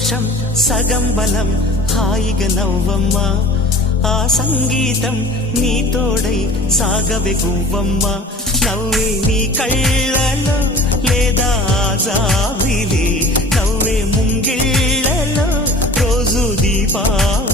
సంతోషం సగం బలం హాయిగా నవ్వమ్మా ఆ సంగీతం నీ తోడై సాగవే గువ్వమ్మ నవ్వే నీ కళ్ళలో లేదా జాబిలి నవ్వే ముంగిళ్ళలో రోజు దీపావళి